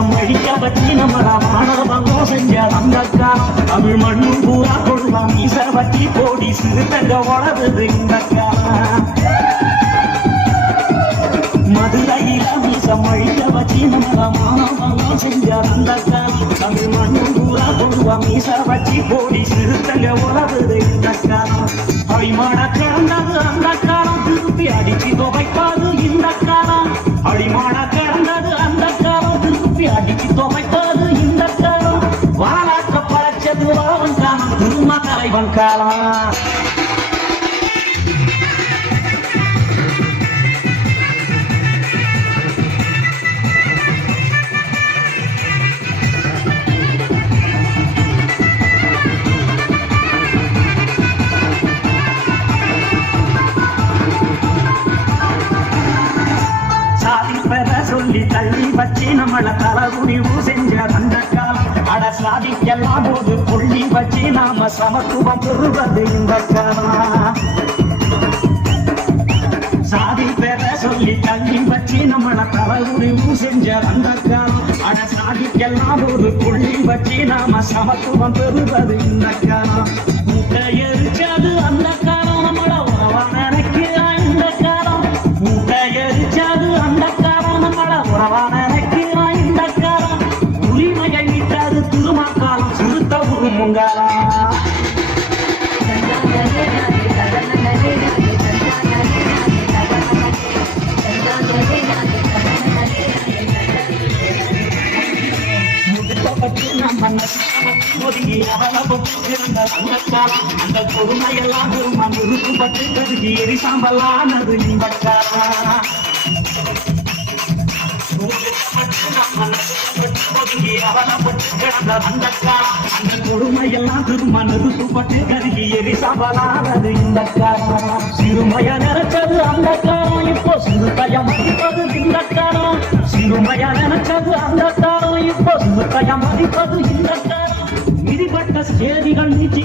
மீசம் அழிக்க வச்சு நம்மள மாணவங்க செஞ்ச அந்த காலம் தமிழ் மண்ணு பூரா கொள்ளாம் மீச வச்சு போடி சிறுத்தங்க வளருது இந்த காலம் மதுரையில மீசம் அழிக்க வச்சு நம்மள மாணவங்க செஞ்ச அந்த காலம் தமிழ் மண்ணு பூரா கொள்ளாம் மீச வச்சு போடி சிறுத்தங்க வளருது இந்த காலம் அடிமான கிடந்தது அந்த காலம் திருப்பி அடிச்சு துவைப்பாது இந்த காலம் அடிமான கிடந்தது அந்த காலம் திருப்பி அடிச்சு துவைப்பாது இந்த காலம் வரலாற்ற படைச்சது வாவன் காலம் திரும்ப தலைவன் காலம் சொல்லி தள்ளி வச்சு நம்மள தலகுனிவு செஞ்ச அந்த காலம் அட சாதிக்கெல்லாம் போது புள்ளி வச்சு நாம சமத்துவம் பெறுவது இந்த காலம் சாதி பெற சொல்லி தள்ளி வச்சு நம்மள தலகுனிவு செஞ்ச அந்த காலம் அட சாதிக்கெல்லாம் போது புள்ளி வச்சு நாம சமத்துவம் பெறுவது இந்த காலம் மூட்டை எரிச்சது அந்த காலம் நம்மள உறவா நினைக்கிற இந்த காலம் மூட்டை எரிச்சது அந்த உறவான இந்த காலம் உரிமையை விட்டது திருமாக்காலம் சுருத்த உருமுங்காலம் அந்த பொறுமையெல்லாம் உருக்குப்பட்டு கருகி எரிசாம்பலானது இந்த காலம் அந்த கொடுமையெல்லாம் திரும்ப நிறுத்துப்பட்டு கருகி எரிசாம்பலானது இந்த காலம் சிறுமைய நினைச்சது அந்த காலம் இப்போ சிறுத்தைய மதிப்பது இந்த காலம் சிறுமைய நினைச்சது அந்த காலம் இப்போ சிறுத்தைய மதிப்பது இந்த காலம் விதிப்பட்ட செய்திகள் நீச்சி